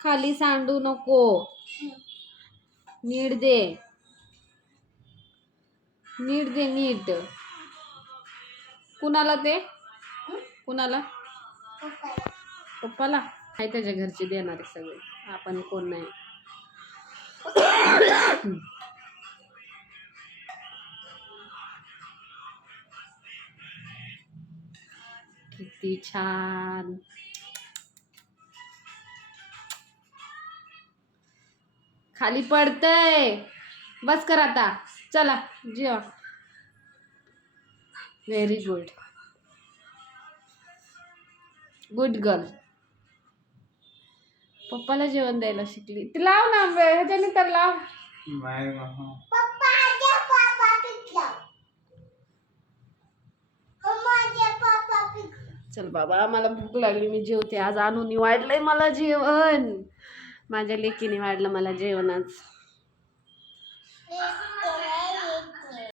खाली सांडू नको. नीट दे. नीट दे नीट. कुणाला ते? कुणाला? पप्पाला. आहे त्याच्या घरचे देणारे सगळे. आपण कोण नाही. किती छान. खाली पडतय. बस कर आता. चला जेवा. व्हेरी गुड गुड गर्ल पप्पाला जेवण द्यायला शिकली. ती लाव ना ह्याच्याने तर लाव. चल बाबा मला भूक लागली मी जेवते. आज आणून वाढलंय मला जेवण. माझ्या लेकीने वाढलं मला जेवणच.